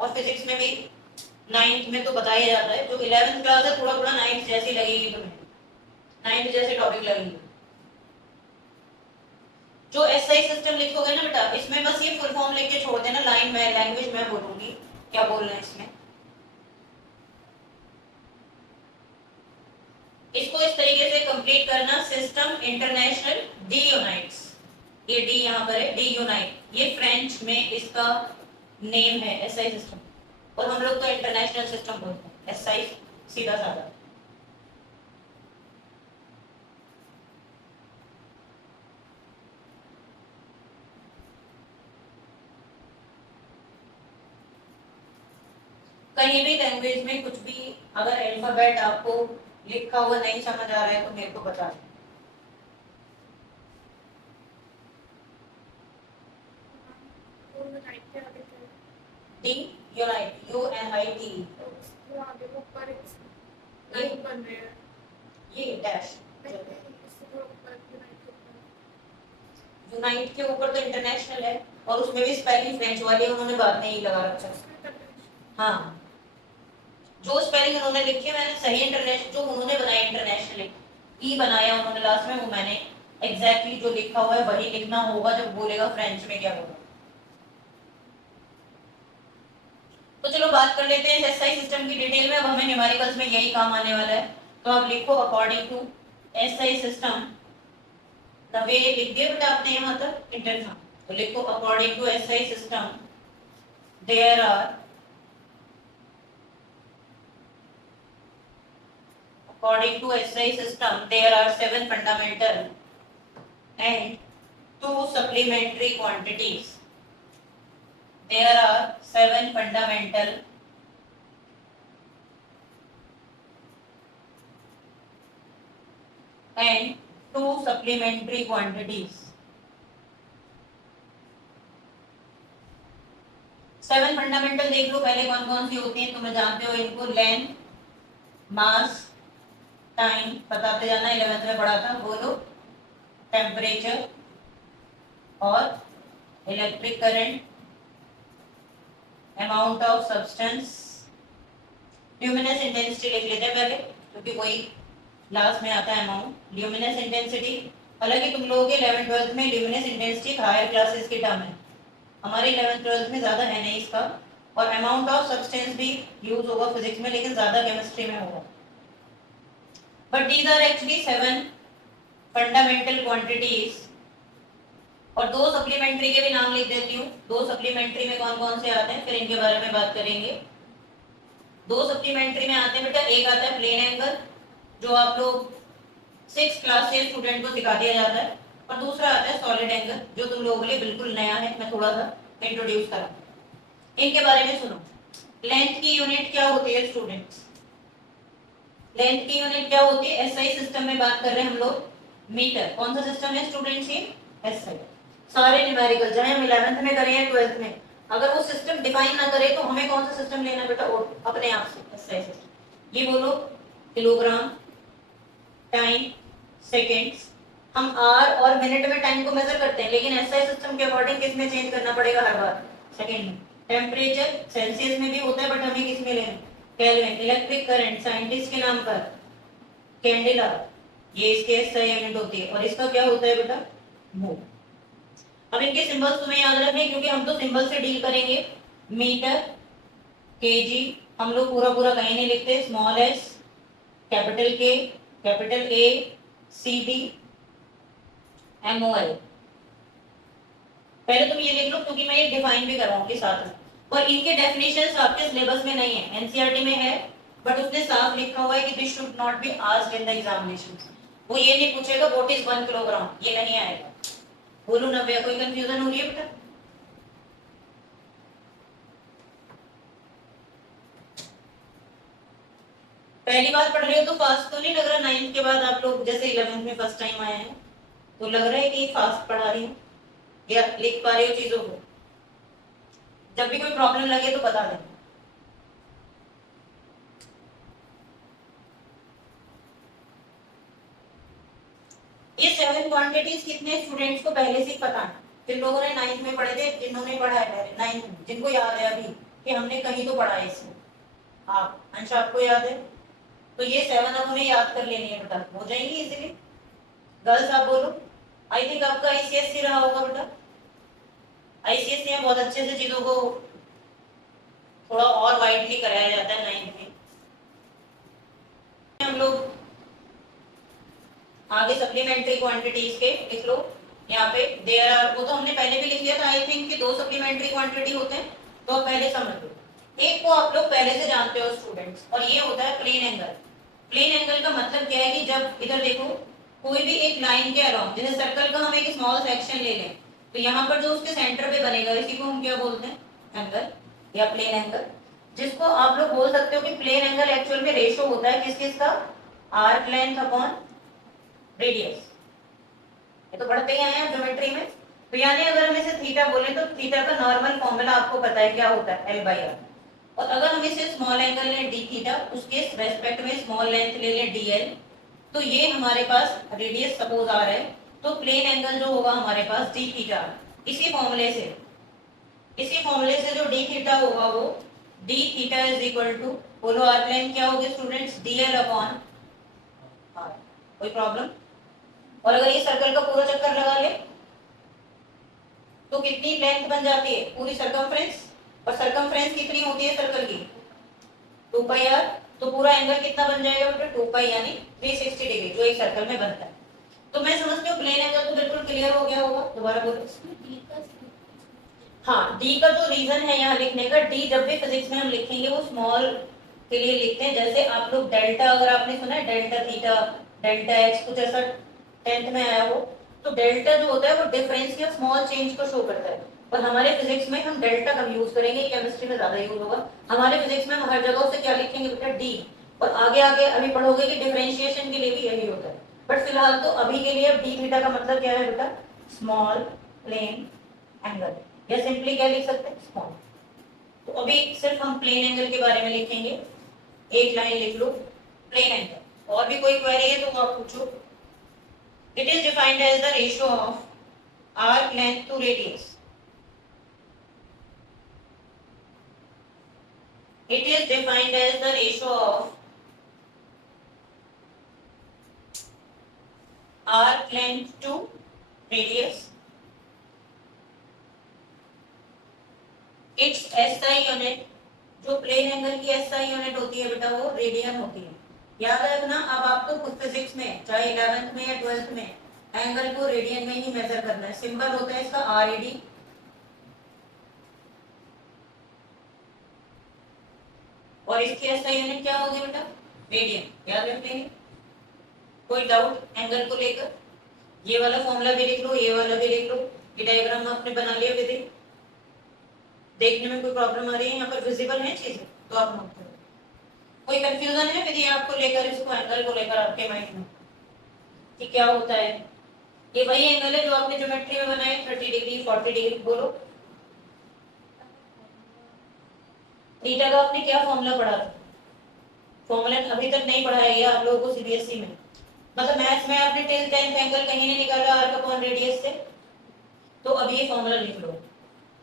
और फिजिक्स में भी 9th में तो बताया जाता है। जो 11th क्लास है थोड़ा थोड़ा 9th जैसी लगेगी तुम्हें, 9th जैसे टॉपिक लगेगी। जो एसआई सिस्टम लिखोगे ना बेटा, इसमें बस ये फुल फॉर्म लिख के छोड़ देना, लाइन में लैंग्वेज मैं बोलूंगी क्या बोल रहे हैं इसमें। इसको इस तरीके से कंप्लीट करना, सिस्टम इंटरनेशनल डी यूनाइट्स, ये डी यहाँ पर है, डी यूनाइट, ये फ्रेंच में इसका नेम है एसआई सिस्टम, और हम लोग तो इंटरनेशनल सिस्टम बोलते हैं, एसआई सीधा साधा। कहीं भी लैंग्वेज में कुछ भी अगर अल्फाबेट आपको लिखा हुआ नहीं समझ आ रहा है तो मेरे को बता दें। डी यूनाइट, UNIT, ये डैश यूनाइट के ऊपर तो इंटरनेशनल है, और उसमें भी स्पेलिंग फ्रेंच वाली उन्होंने बाद में ही लगा रखा है। हाँ, जो स्पेलिंग उन्होंने लिखी है मैंने सही इंटरनेशनल, जो उन्होंने बनाया इंटरनेशनल ई बनाया उन्होंने लास्ट में, वो मैंने एग्जैक्टली जो लिखा हुआ है वही लिखना होगा जब बोलेगा फ्रेंच में क्या होगा। तो चलो बात कर लेते हैं एसआई सिस्टम की डिटेल में। अब हमें न्यूमेरिकल्स में यही काम आने वाला है, तो आप लिखो अकॉर्डिंग टू एसआई सिस्टम, वे लिख दिया बेटा आपने यहाँ तक इंटर था, तो लिखो according to SI system there are according to SI system there are 7 fundamental and 2 supplementary quantities. There are 7 fundamental and 2 supplementary quantities. 7 fundamental देख लो पहले कौन कौन सी होती हैं, तुम्हें जानते हो इनको, लेंथ, मास, टाइम बताते जाना, 11th में पढ़ा था, बोलो, टेम्परेचर और electric current, amount of substance, luminous intensity लिख लेते हैं पहले क्योंकि वही लास्ट में आता है अमाउंट, ल्यूमिनस इंटेंसिटी। हालांकि तुम लोगों के 11th 12th में ल्यूमिनस इंटेंसिटी हायर क्लासेस की टर्म है, हमारे 11th 12th में ज्यादा है नहीं इसका, और अमाउंट ऑफ सब्सटेंस भी यूज होगा फिजिक्स में लेकिन ज्यादा केमिस्ट्री में होगा। But these are actually 7 fundamental quantities, और 2 सप्लीमेंट्री के भी नाम लिख देती हूँ। 2 सप्लीमेंट्री में कौन कौन से आते हैं फिर इनके बारे में बात करेंगे। 2 सप्लीमेंट्री में आते हैं बेटा, एक आता है प्लेन एंगल जो आप लोग 6th क्लास से स्टूडेंट को सिखा दिया जाता है, और दूसरा आता है सॉलिड एंगल जो तुम लोगों के लिए बिल्कुल नया है, मैं थोड़ा सा इंट्रोड्यूस करा। इनके बारे में सुनो। लेंथ की यूनिट क्या होती है स्टूडेंट्स, लेंथ की यूनिट क्या होती है, एसआई सिस्टम में बात कर रहे हैं हम लोग, मीटर। कौन सा सिस्टम है स्टूडेंट्स ये, एसआई। सारे न्यूमेरिकल चाहे हम 11th में करें या 12th में, अगर वो सिस्टम डिफाइन ना करे तो हमें कौन सा सिस्टम लेना बेटा, अपने आप से एसआई सिस्टम। ये बोलो किलोग्राम, टाइम, सेकेंड्स। हम आर और मिनट में टाइम को मेजर करते हैं, लेकिन एसआई सिस्टम के अकॉर्डिंग किस में चेंज करना पड़ेगा हर बार, सेकेंड में। टेम्परेचर सेल्सियस में भी होता है बट हमें किस में लेना, केल्विन। इलेक्ट्रिक करंट साइंटिस्ट के नाम पर कैंडेला, ये इसके एसआई यूनिट होती है, और इसका क्या होता है बेटा, मोल। अब इनके सिंबल्स तुम्हें याद रखने क्योंकि हम तो सिंबल से डील करेंगे। मीटर, केजी, हम लोग पूरा पूरा कहीं नहीं लिखते, स्मॉल एस, कैपिटल के, कैपिटल ए, सीडी, एमओएल। पहले तुम ये लिख लो क्योंकि मैं ये डिफाइन भी करवाऊंगी साथ में, और इनके डेफिनेशंस आपके सिलेबस में नहीं है, एनसीईआरटी में है बट उसने साफ लिखा हुआ है कि this should not be asked in the examinations. वो ये नहीं पूछेगा व्हाट इज 1 किलोग्राम, ये नहीं आएगा। बोलो नव्या, कोई कंफ्यूजन हो रही है बेटा? पहली बार पढ़ रहे हो तो फास्ट तो नहीं लग रहा, 9th के बाद आप लोग जैसे 11th में फर्स्ट टाइम आए हैं तो लग रहा है कि फास्ट पढ़ा रही हूँ या लिख पा रही हो चीजों को? जब भी कोई प्रॉब्लम लगे तो बता देना। ये 7 क्वांटिटीज कितने स्टूडेंट्स को पहले से ही पता है? जिन लोगों ने 9th में पढ़े थे, जिन्होंने पढ़ा है पहले 9th में, जिनको याद है अभी कि हमने कहीं तो पढ़ा है इसमें, आप अंश आपको याद है, तो ये 7 अब हमें याद कर लेनी है बेटा, हो जाएंगी इजीली। गर्ल्स आप बोलो। आई थिंक आपका आईसीएससी रहा होगा बेटा, आईसीएससी में बहुत अच्छे से चीजों को थोड़ा और वाइडली कराया जाता है 9th में। हम लोग आगे सप्लीमेंट्री क्वांटिटीज के लिख लो यहाँ पे, देयर आर, वो तो हमने पहले भी लिख लिया था आई थिंक कि 2 सप्लीमेंट्री क्वांटिटी होते हैं, तो आप पहले समझ लो। एक को आप लोग पहले से जानते हो स्टूडेंट्स, और ये होता है प्लेन एंगल। प्लेन एंगल का मतलब क्या है कि जब इधर देखो कोई भी एक लाइन के अराउंड, जैसे सर्कल का हम एक स्मॉल सेक्शन ले लें, तो यहाँ पर जो उसके सेंटर पे बनेगा इसी को हम क्या बोलते हैं? एंगल या प्लेन एंगल, जिसको आप लोग बोल सकते हो कि प्लेन एंगल एक्चुअल में रेशो होता है किस किस का? Arc length upon radius. ये तो पढ़ते ही आए हैं ज्योमेट्री में। तो यानी अगर हम इसे थीटा बोले तो थीटा का नॉर्मल फॉर्मूला आपको पता है क्या होता है? L/R। और अगर हम इसे स्मॉल एंगल लें d थीटा, उसके रेस्पेक्ट में स्मॉल लेंथ ले लें dl, तो ये हमारे पास रेडियस सपोज आ रहा है, तो प्लेन एंगल जो होगा हमारे पास d थीटा, इसी फॉर्मूले से जो d थीटा होगा वो d theta is equal to, बोलो आर्क लेंथ क्या होगी स्टूडेंट्स? dl upon r। कोई प्रॉब्लम? और अगर ये सर्कल का पूरा चक्कर लगा ले तो कितनी लेंथ बन जाती है? पूरी सरकमफ्रेंस। और सरकमफ्रेंस कितनी होती है सर्कल की? 2 पाई r। तो पूरा एंगल कितना बन जाएगा बेटा? 2 पाई, यानी 360 डिग्री जो एक सर्कल में बनता है। तो मैं समझती हूँ प्लेन एंगल तो बिल्कुल क्लियर हो गया होगा। दोबारा बोलो। हाँ, डी का जो रीजन है यहाँ लिखने का, डी जब भी फिजिक्स में हम लिखेंगे वो स्मॉल के लिए लिखते हैं। जैसे आप लोग डेल्टा, अगर आपने सुना है डेल्टा थीटा, डेल्टा एक्स, कुछ ऐसा 10th में आया हो, तो डेल्टा जो होता है वो डिफरेंस या स्मॉल चेंज को शो करता है। पर हमारे फिजिक्स में हम डेल्टा कम यूज करेंगे, केमिस्ट्री में ज्यादा यूज होगा। हमारे फिजिक्स में हम हर जगह से क्या लिखेंगे बेटा? डी। और आगे आगे अभी पढ़ोगे कि डिफरेंशिएशन के लिए भी यही होता है। बट फिलहाल तो अभी के लिए डी थीटा का मतलब क्या है बेटा? स्मॉल प्लेन एंगल, या सिंपली क्या लिख सकते हैं? स्मॉल। तो अभी सिर्फ हम प्लेन एंगल के बारे में लिखेंगे, एक लाइन लिख लो प्लेन एंगल। और भी कोई क्वेरी है तो आप पूछो। It is defined as the ratio of arc length to radius. It is defined as the ratio of arc length to radius. Its SI unit, जो प्लेन एंगल की SI यूनिट होती है बेटा वो रेडियन होती है। याद रखना, अब आपको कुछ फिजिक्स में चाहे 11th में या 12th में एंगल को रेडियन में ही मेजर करना है। सिंबल होता है इसका RAD। और इसकी SI यूनिट क्या होगी बेटा? रेडियन। याद रख लेंगे। कोई डाउट एंगल को लेकर? ये वाला फॉर्मूला भी लिख लो, ये वाला भी लिख लो। ये डायग्राम आपने बना लिया विधि? देखने में कोई प्रॉब्लम आ रही है? यहाँ पर विजिबल है चीजें तो आप नोट करो। कोई कंफ्यूजन है विधि आपको लेकर, इसको एंगल को लेकर आपके माइंड में कि क्या होता है? ये वही एंगल है जो आपने ज्योमेट्री में बनाए, 30 डिग्री 40 डिग्री। बोलो थीटा का आपने क्या फॉर्मूला पढ़ा था? फॉर्मूला अभी तक नहीं पढ़ाया गया आप लोगों को सीबीएसई में। मतलब मैथ्स में आपने टिल 10th एंगल कहीं नहीं निकाला आर्क अपॉन रेडियस से, तो अब ये फॉर्मूला लिख लो।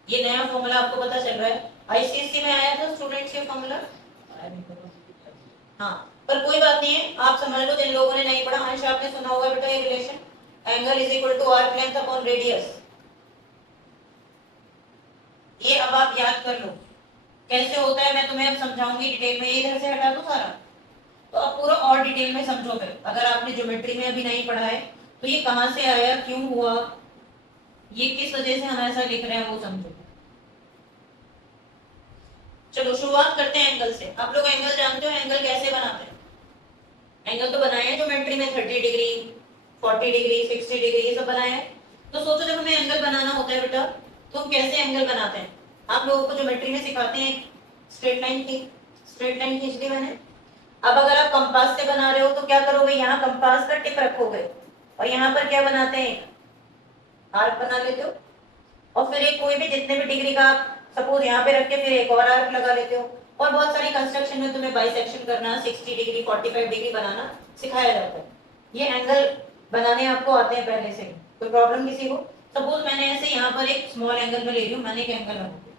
ये नया फॉर्मूला आपको पता चल रहा है, आईसीएससी में आया था स्टूडेंट्स ये फॉर्मूला। हाँ, पर कोई बात नहीं है, आप समझ लो। जिन लोगों ने नहीं पढ़ा, अंश आपने सुना होगा बेटा ये relation, angle is equal to arc length upon radius. ये अब आप याद कर लो कैसे होता है, मैं तुम्हें अब समझाऊंगी डिटेल में। ये इधर से हटा दो सारा, तो अब पूरा और डिटेल में समझो। फिर अगर आपने ज्योमेट्री में अभी नहीं पढ़ा है तो ये कहां से आया, क्यों हुआ, ये किस वजह से हम ऐसा लिख रहे हैं वो समझो। चलो शुरुआत करते हैं एंगल से। आप लोग एंगल जानते हो, एंगल कैसे बनाते हैं? एंगल तो बनाए हैं ज्योमेट्री में, 30 डिग्री 40 डिग्री 60 डिग्री ये सब बनाए हैं। तो सोचो जब हमें एंगल बनाना होता है बेटा तो हम कैसे एंगल बनाते हैं? आप लोगों को ज्योमेट्री में सिखाते हैं स्ट्रेट लाइन की, स्ट्रेट लाइन खींच ली मैंने। अब अगर आप कंपास से बना रहे हो तो क्या करोगे? यहाँ कंपास का टिप रखोगे और यहाँ पर क्या बनाते हैं? आर्क बना लेते हो। और फिर एक कोई भी जितने भी डिग्री का आप सपोज यहाँ पे रख के फिर एक और आर्क लगा लेते हो। और बहुत सारी कंस्ट्रक्शन में तुम्हें बाइसेक्शन करना, 60 डिग्री 45 डिग्री बनाना सिखाया जाता है। ये एंगल बनाने आपको आते हैं पहले से, कोई प्रॉब्लम किसी को? सपोज मैंने ऐसे यहाँ पर एक स्मॉल एंगल में ले रही हूँ, मैंने एक एंगल बना दिया,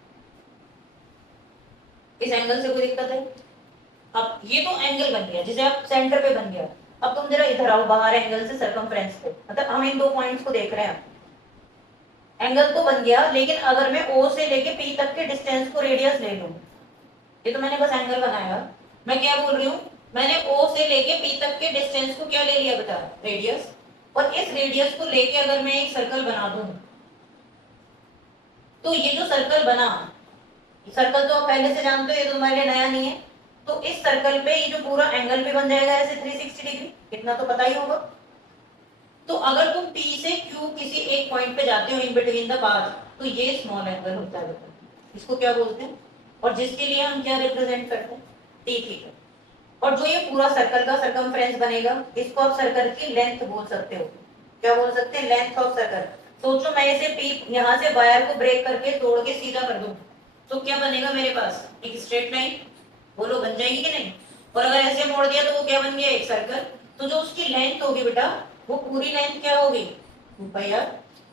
इस एंगल से कोई दिक्कत है? अब ये तो एंगल बन गया, जिसे आप सेंटर पे बन गया। अब तुम जरा इधर आओ बाहर एंगल से सर्कमफ्रेंस पे, मतलब हम इन दो पॉइंट्स को देख रहे हैं। एंगल तो बन गया, लेकिन अगर मैं O से लेके P तक के डिस्टेंस को रेडियस ले लूं, ये तो मैंने बस एंगल बनाया, मैं क्या बोल रही हूँ, मैंने O से लेके P तक के डिस्टेंस को क्या ले लिया बता, रेडियस। और इस रेडियस को लेके अगर मैं एक सर्कल बना दूं, तो ये जो सर्कल बना, सर्कल तो आप पहले से जानते हो, ये तो तुम्हारे लिए नया नहीं है। तो इस सर्कल पे ये जो पूरा एंगल पे बन जाएगा ऐसे 360 डिग्री, इतना तो पता ही होगा। तो अगर तुम P से Q किसी एक पॉइंट पे जाते हो इन बिटवीन द पाथ, तो ये स्मॉल एंगल होता है, इसको क्या बोलते हैं? और जिसके लिए हम क्या रिप्रेजेंट करते हैं, टी थीटा। और जो ये पूरा सर्कल का सर्कमफ्रेंस बनेगा, इसको आप सर्कल की लेंथ बोल सकते हो। क्या बोल सकते हैं? Length of circle. सोचो मैं इसे P यहाँ से वायर को ब्रेक करके तोड़ के सीधा कर दूं, तो क्या बनेगा मेरे पास? एक स्ट्रेट लाइन। बोलो बन जाएगी कि नहीं? और अगर ऐसे मोड़ दिया तो वो क्या बन गया? एक सर्कल। तो जो उसकी लेंथ होगी बेटा, वो पूरी लेंथ क्या होगी? 2πr।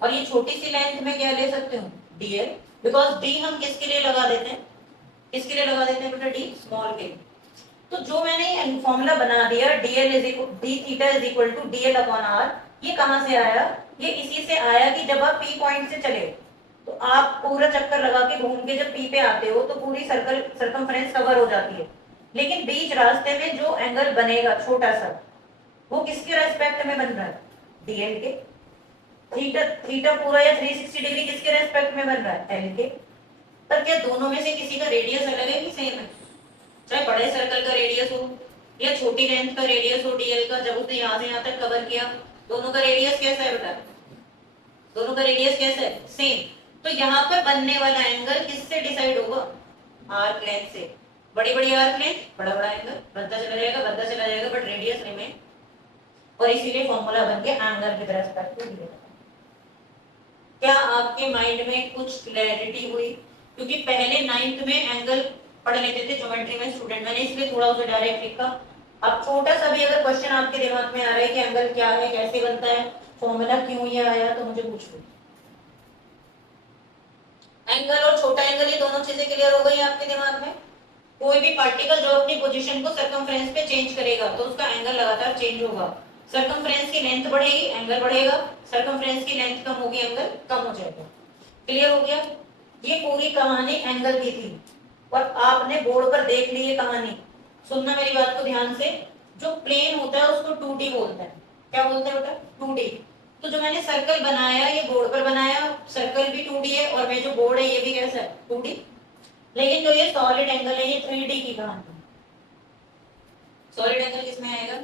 और ये छोटी सी लेंथ में क्या ले सकते हो? dl। बिकॉज d हम किसके लिए लगा देते हैं? किसके लिए लगा देते हैं बेटा? d स्मॉल के लिए। तो जो मैंने फॉर्मूला बना दिया dl is equal d theta is equal to dl upon r, ये कहां से आया? ये इसी से आया कि जब आप P पॉइंट से चले, तो आप पूरा चक्कर लगा के घूम के जब P पे आते हो तो पूरी सर्कल सर्कमफ्रेंस कवर हो जाती है। लेकिन बीच रास्ते में जो एंगल बनेगा छोटा सा, वो किसके रेस्पेक्ट में बन रहा है? dl के। थीटा थीटा पूरा या 360 डिग्री किसके रेस्पेक्ट में बन रहा है? l के। पर क्या दोनों में से किसी का रेडियस अलग है कि सेम है? चाहे बड़े सर्कल का रेडियस हो या छोटी लेंथ का रेडियस हो dl का, जब उसने यहाँ से यहाँ तक कवर किया, दोनों का रेडियस कैसा है बेटा? दोनों का रेडियस कैसा है? सेम। तो यहाँ पर बनने वाला एंगल किससे डिसाइड होगा? आर्क लेंथ से। बड़ी बड़ी आर्क लेंथ, बड़ा बड़ा एंगल बनता चला जाएगा, बनता चला जाएगा, बट रेडियस रिमेन। और इसीलिए फॉर्मूला बन गया angle with respect to dl। क्या आपके माइंड में कुछ क्लैरिटी हुई? क्योंकि पहले 9th में एंगल पढ़ लेते थे ज्योमेट्री में स्टूडेंट, मैंने इसलिए थोड़ा उसे डायरेक्ट लिखा। अब छोटा सा भी अगर क्वेश्चन आपके दिमाग में आ रहा है कि एंगल क्या है, कैसे बनता है, फॉर्मूला क्यों ये आया, तो मुझे पूछ लो। एंगल और छोटा एंगल, ये दोनों चीजें क्लियर हो गई आपके दिमाग में? कोई भी पार्टिकल जो अपनी पोजीशन को सर्कमफ्रेंस पे चेंज करेगा तो उसका एंगल लगातार चेंज होगा। सर्कमफ्रेंस की लेंथ बढ़ेगी, एंगल बढ़ेगा। सर्कमफ्रेंस की लेंथ कम होगी, एंगल कम हो जाएगा। क्लियर हो गया? ये पूरी कहानी एंगल की थी, और आपने बोर्ड पर देख ली ये कहानी। सुनना मेरी बात को ध्यान से। जो प्लेन होता है उसको 2D बोलते हैं। क्या बोलते हैं बेटा? 2D। तो जो मैंने सर्कल बनाया, ये बोर्ड पर बनाया, सर्कल भी 2D है, और मैं जो बोर्ड है ये भी कैसा है? 2D। लेकिन जो ये सॉलिड एंगल है, ये 3D की कहानी। सॉलिड एंगल किसमें आएगा?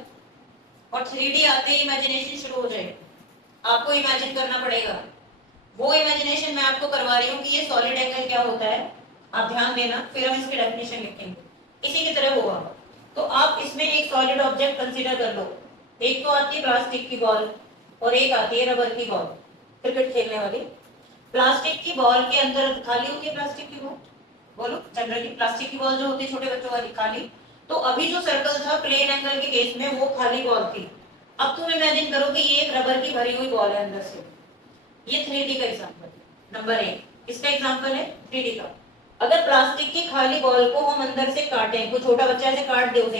और 3D आते ही इमेजिनेशन शुरू हो जाएगी, आपको इमेजिन करना पड़ेगा। वो इमेजिनेशन मैं आपको करवा रही हूँ कि ये सॉलिड एंगल क्या होता है। आप ध्यान देना, फिर हम इसकी डेफिनेशन लिखेंगे। इसी की तरह होगा। तो आप इसमें एक सॉलिड ऑब्जेक्ट कंसीडर कर लो। एक तो आती है प्लास्टिक की बॉल, और एक आती है रबर की बॉल, क्रिकेट खेलने वाली। प्लास्टिक की बॉल के अंदर खाली होती है, प्लास्टिक की बॉल, बोलो जनरली प्लास्टिक की बॉल जो होती है छोटे बच्चों वाली, खाली। तो अभी जो सर्कल था प्लेन एंगल के केस में, वो खाली बॉल थी। अब तुम इमेजिन करो कि ये एक रबर की भरी हुई बॉल है अंदर से। ये 3D का एग्जांपल है, नंबर 1। किसका एग्जांपल है? 3D का। अगर प्लास्टिक की खाली बॉल को हम अंदर से काटें, कोई छोटा बच्चा ऐसे काट दे उसे,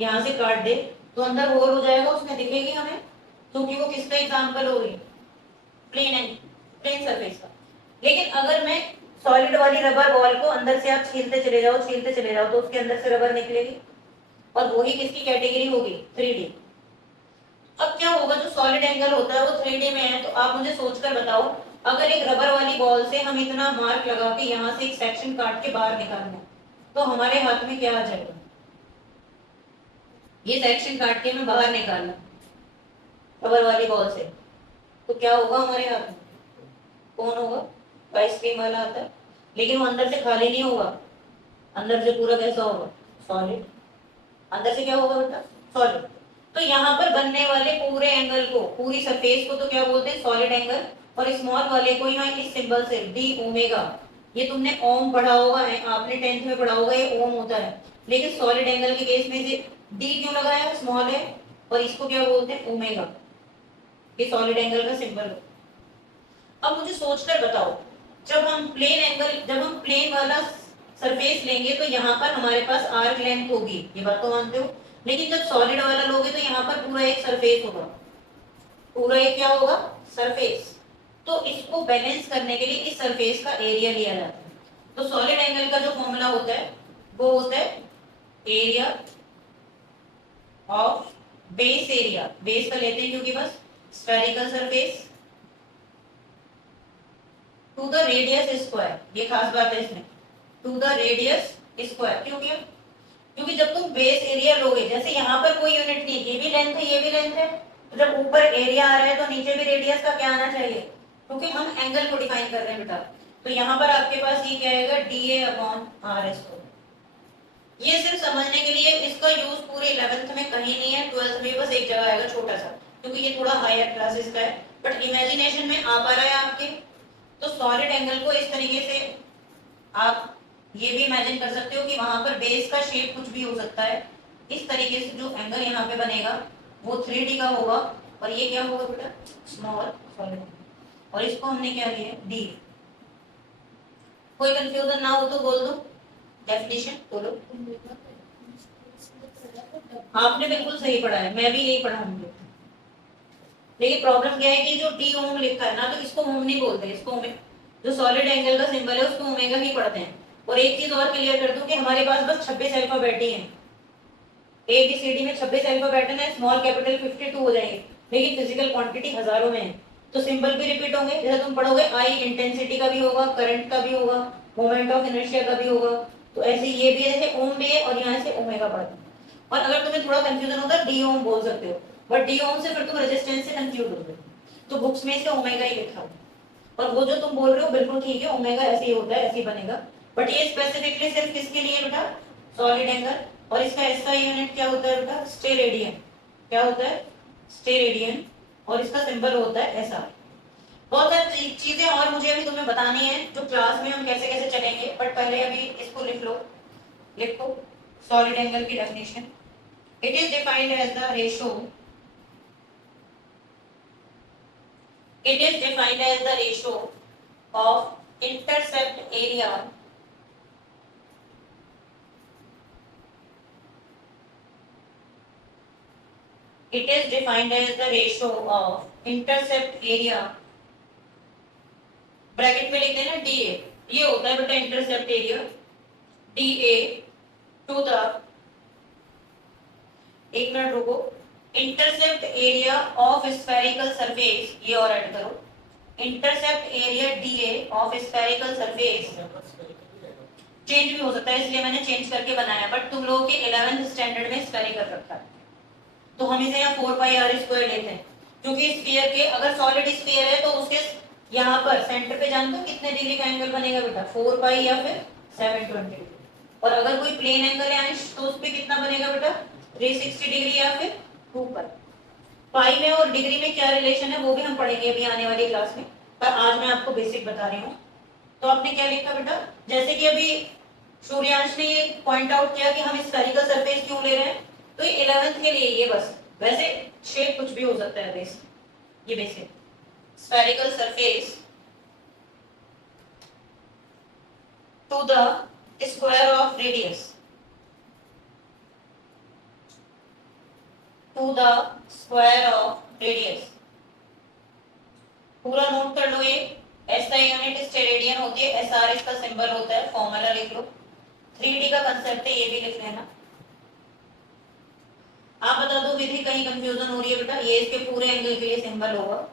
यहाँ से काट दे, तो अंदर होल हो जाएगा, उसमें दिखेगी हमें, क्योंकि वो किसका एग्जांपल हो गई? प्लेन सरफेस का। लेकिन अगर मैं सॉलिड वाली रबर बॉल को अंदर से आप छीलते चले जाओ, तो उसके अंदर से रबर निकलेगी, और वही किसकी कैटेगरी होगी? 3D। अब क्या होगा, जो सॉलिड एंगल होता है वो 3D में है। तो आप मुझे सोचकर बताओ, अगर एक रबर वाली बॉल से हम इतना मार्क लगा के यहाँ से एक सेक्शन काट के बाहर निकालना, तो हमारे हाथ में क्या आ जाएगा? ये सेक्शन काट के मैं बाहर निकालना रबर वाली बॉल से, तो क्या होगा हमारे हाथ में? कौन होगा? आइसक्रीम वाला आता है, लेकिन वो अंदर से खाली नहीं होगा, अंदर से पूरा कैसा होगा? सॉलिड। अंदर से क्या होगा बेटा? सॉलिड। तो यहाँ पर बनने वाले पूरे एंगल को, पूरी सरफेस को तो क्या बोलते हैं? Solid angle. और स्मॉल वाले को यहाँ इस सिंबल से डी ओमेगा, ये तुमने ओम पढ़ा होगा, आपने 10th में पढ़ा होगा, ये ओम होता है। लेकिन सॉलिड एंगल के केस में डी क्यों लगाया? स्मॉल है, और इसको क्या बोलते हैं? ओमेगा। ये सॉलिड एंगल का सिंबल हो। अब मुझे सोचकर बताओ, जब हम प्लेन वाला सरफेस लेंगे तो यहाँ पर हमारे पास आर्क लेंथ होगी, ये बात तो मानते हो। लेकिन जब सॉलिड वाला लोगे तो यहाँ पर पूरा एक सरफेस होगा, पूरा एक क्या होगा, सरफेस। तो इसको बैलेंस करने के लिए इस सरफेस का एरिया लिया जाता है। तो सॉलिड एंगल का जो फॉर्मूला होता है वो होता है area of base area, base का लेते हैं क्योंकि बस spherical surface to the radius square, ये खास बात है इसमें, टू द रेडियस स्क्वायर। क्यों किया? क्योंकि जब तुम बेस एरिया लोगे, जैसे यहाँ पर कोई यूनिट नहीं, ये भी लेंथ है ये भी लेंथ है, तो जब ऊपर एरिया आ रहा है तो नीचे भी रेडियस का क्या आना चाहिए, क्योंकि हम एंगल को डिफाइन कर रहे हैं बेटा। तो यहाँ पर आपके पास ये क्या आएगा, DA अपॉन RS को। ये सिर्फ समझने के लिए, इसका यूज पूरे 11th में कहीं नहीं है, 12th में बस एक जगह आएगा छोटा सा, क्योंकि ये थोड़ा हायर क्लासेस का है, बट इमेजिनेशन में आ पा रहा है आपके। तो सॉलिड एंगल को इस तरीके से आप ये भी इमेजिन कर सकते हो कि वहां पर बेस का शेप कुछ भी हो सकता है। इस तरीके से जो एंगल यहाँ पे बनेगा वो 3D का होगा, और ये क्या होगा बेटा, स्मॉल सॉलिड, और इसको हमने क्या लिया, D। कोई कंफ्यूजन ना हो तो बोल दो, डेफिनेशन बोलो। आपने बिल्कुल सही पढ़ा है, मैं भी यही पढ़ा हूँ। लेकिन प्रॉब्लम क्या है कि जो डी ओम लिखा है ना, तो इसको ओम नहीं बोलते, इसको जो सॉलिड एंगल का सिंबल है उसको ओमेगा ही पढ़ते हैं। और एक चीज और क्लियर कर दूं कि हमारे पास बस 26 अल्फाबेट ही हैं, ABCD में 26 अल्फाबेट है, स्मॉल कैपिटल 52 हो जाएंगे, लेकिन फिजिकल क्वांटिटी हजारों में है। तो सिंबल भी रिपीट होंगे, जैसे तुम पढ़ोगे आई इंटेंसिटी का भी होगा, करंट का भी होगा, मोमेंट ऑफ इनर्शिया का भी होगा। तो ऐसे ये भी जैसे ओम भी है और यहाँ से ओमेगा पढ़ते हैं। और अगर तुम्हें थोड़ा कंफ्यूजन होता है डी ओम बोल सकते हो, बट डी ओम से फिर तुम रेजिस्टेंस से कंफ्यूज हो गए, तो बुक्स में से ओमेगा ही लिखा होगा। और वो जो तुम बोल रहे हो बिल्कुल ठीक है, ओमेगा ऐसे ही होता है, ऐसे ही बनेगा, बट ये स्पेसिफिकली सिर्फ किसके लिए बेटा, सॉलिड एंगल। और इसका SI यूनिट क्या होता है बेटा, स्टेरेडियन। क्या होता है, स्टेरेडियन, और इसका सिंबल होता है SR। बहुत सारी चीजें और मुझे अभी तुम्हें बतानी है जो क्लास में हम कैसे कैसे चलेंगे, बट पहले अभी इसको लिख लो, लिखो सॉलिड एंगल की definition. It is defined as the ratio, it is defined as the ratio of intercept area it is defined as the ratio of intercept area, bracket में लिख देना DA, ये होता है बेटा intercept area, DA to the, एक minute रुको, intercept area of spherical surface, ये और ऐड करो, intercept area DA of spherical surface. Change भी हो सकता है इसलिए मैंने चेंज करके बनाया, बट तुम लोगों के 11th स्टैंडर्ड में स्फेरिकल रखा है, तो हम इसे यहाँ 4πr² लेते हैं, क्योंकि स्फीयर के, अगर सॉलिड स्फीयर है तो उसके यहाँ पर सेंटर पे जानते हो कितने डिग्री का एंगल बनेगा बेटा, 4π या फिर 720। और अगर कोई प्लेन एंगल है अंश तो उस पर कितना बनेगा बेटा, 360 डिग्री या फिर 2π। पाई में और डिग्री में क्या रिलेशन है वो भी हम पढ़ेंगे अभी आने वाली क्लास में, पर आज मैं आपको बेसिक बता रही हूँ। तो आपने क्या लिखा बेटा, जैसे कि अभी सूर्यांश ने ये पॉइंट आउट किया कि हम स्फेरिकल सरफेस क्यों ले रहे हैं, तो ये 11th के लिए ये बस, वैसे शेप कुछ भी हो सकता है बेस, ये basic spherical surface to the square of radius, to the square of radius. पूरा नोट कर लो, ये SI यूनिट स्टेरेडियन होती है, SR इसका सिंबल होता है, फॉर्मूला लिख लो, 3D का कंसेप्ट है, ये भी लिख लेना। आप बता दो विधि कहीं कंफ्यूजन हो रही है बेटा, ये इसके पूरे एंगल के लिए सिंबल होगा,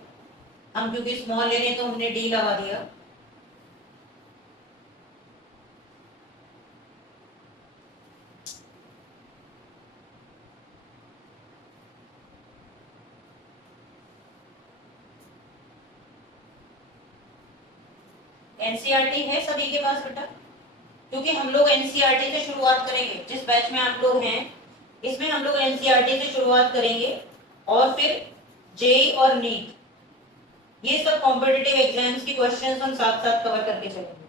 हम क्योंकि स्मॉल ले रहे हैं तो हमने D लगा दिया। NCERT है सभी के पास बेटा, क्योंकि हम लोग NCERT से शुरुआत करेंगे, जिस बैच में आप लोग हैं इसमें हम लोग NCERT से शुरुआत करेंगे, और फिर JEE और नीट, ये सब कॉम्पिटिटिव एग्जाम्स की क्वेश्चंस हम साथ साथ कवर करके चलेंगे।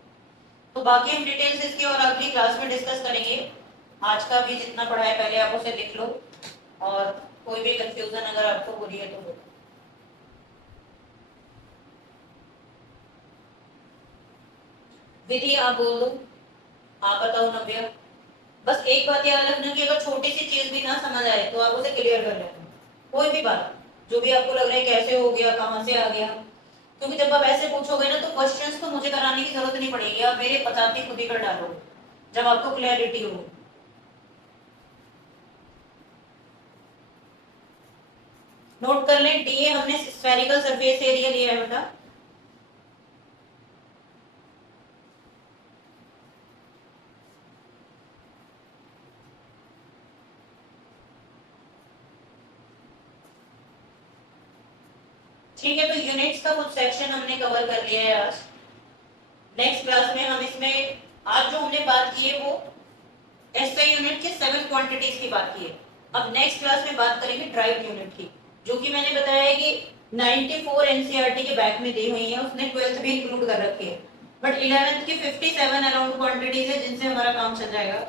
तो बाकी हम डिटेल्स इसकी और अगली क्लास में डिस्कस करेंगे। आज का भी जितना पढ़ा है पहले आप उसे लिख लो, और कोई भी कंफ्यूजन अगर आपको हो रही है तो बोलो। विधि आप बोल दो, आप बताओ नव्या। बस एक बात याद रखना कि अगर छोटी सी चीज भी ना समझ आए तो आप उसे क्लियर कर लेना, कोई भी बात जो भी आपको लग रहा है कैसे हो गया, कहाँ से आ गया। क्योंकि जब आप ऐसे पूछोगे ना तो क्वेश्चंस तो मुझे कराने की जरूरत नहीं पड़ेगी, आप मेरे बताती खुद ही कर डालोगे जब आपको क्लैरिटी हो। नोट कर लें, डीए हमने स्फेरिकल सरफेस एरिया लिया है बेटा। ठीक है, तो यूनिट्स का कुछ सेक्शन हमने कवर कर लिया है आज। नेक्स्ट क्लास में हम इसमें आज जो हमने बात की है वो एसआई यूनिट के 7 क्वांटिटीज की बात की है। अब नेक्स्ट क्लास में बात करेंगे ड्राइव यूनिट की, जो कि मैंने बताया है कि 94 एनसीईआरटी के बैक में दी हुई है, उसने 12th भी इंक्लूड कर रखी है, बट 11th की 57 अराउंड क्वांटिटीज है जिनसे हमारा काम चल जाएगा।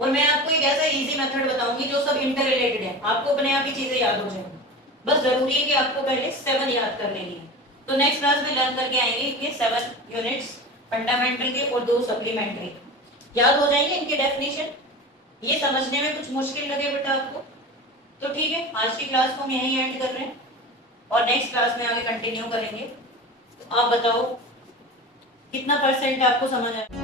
और मैं आपको एक ऐसा इजी मेथड बताऊंगी जो सब इंटर रिलेटेड है, आपको अपने आप ही चीजें याद हो जाएंगी। बस जरूरी है कि आपको पहले 7 याद कर लेनी है। तो नेक्स्ट क्लास में लर्न करके आएंगे इनके 7 यूनिट्स फंडामेंटल के और 2 सप्लीमेंट्री। याद हो जाएंगे इनके डेफिनेशन। ये समझने में कुछ मुश्किल लगे बेटा आपको तो ठीक है, आज की क्लास को हम यहीं एंड कर रहे हैं और नेक्स्ट क्लास में आगे कंटिन्यू करेंगे। तो आप बताओ कितना परसेंट आपको समझ आया।